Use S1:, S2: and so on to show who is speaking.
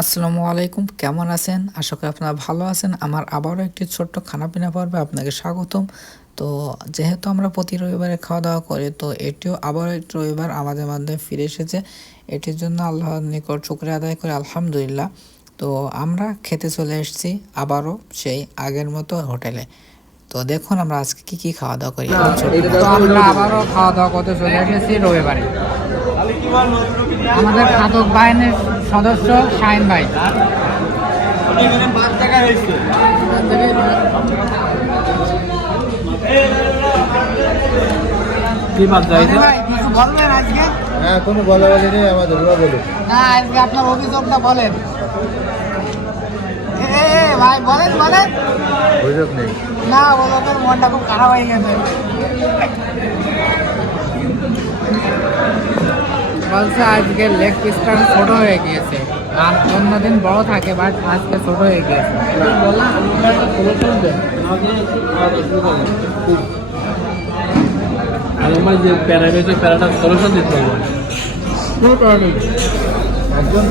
S1: আসসালামু আলাইকুম কেমন আছেন? আশা করি আপনারা ভালো আছেন। আমার আবারও একটি ছোট্ট খানাপিনা পর্বে আপনাকে স্বাগতম। তো যেহেতু আমরা প্রতি রবিবারে খাওয়া দাওয়া করি তো এটিও আবারও একটি রবিবার আমাদের মাধ্যমে ফিরে এসেছে। এটির জন্য আল্লাহর নিকট শুক্রিয়া আদায় করে আলহামদুলিল্লাহ। তো আমরা খেতে চলে এসেছি আবারও সেই আগের মতো হোটেলে। তো দেখুন আমরা আজকে কি কি খাওয়া দাওয়া করি। আমরা আবারও খাওয়া দাওয়া করতে চলে এসেছি রবিবারে। আমাদের খাদক বাহিনীর সদস্য শাহিন ভাই। কিছু বলবেন আজকে?
S2: হ্যাঁ কোনো বলা বলি নেই আমাদের ওরা বলুক
S1: না আজকে আপনার অভিযোগটা বলেন। ভাই বলেন বলেন।
S2: অভিযোগ নেই।
S1: না মনটা খুব খারাপ হয়ে গেছে। বলছে আজকে লেগ পিসটা ছোট হয়ে গিয়েছে। আর অন্যদিন বড় থাকে বাট আজকে ছোট হয়ে গিয়েছে।
S3: আর আমার যে প্যারা রয়েছে প্যারাটা সলিউশন দিতে হবে।
S2: একজন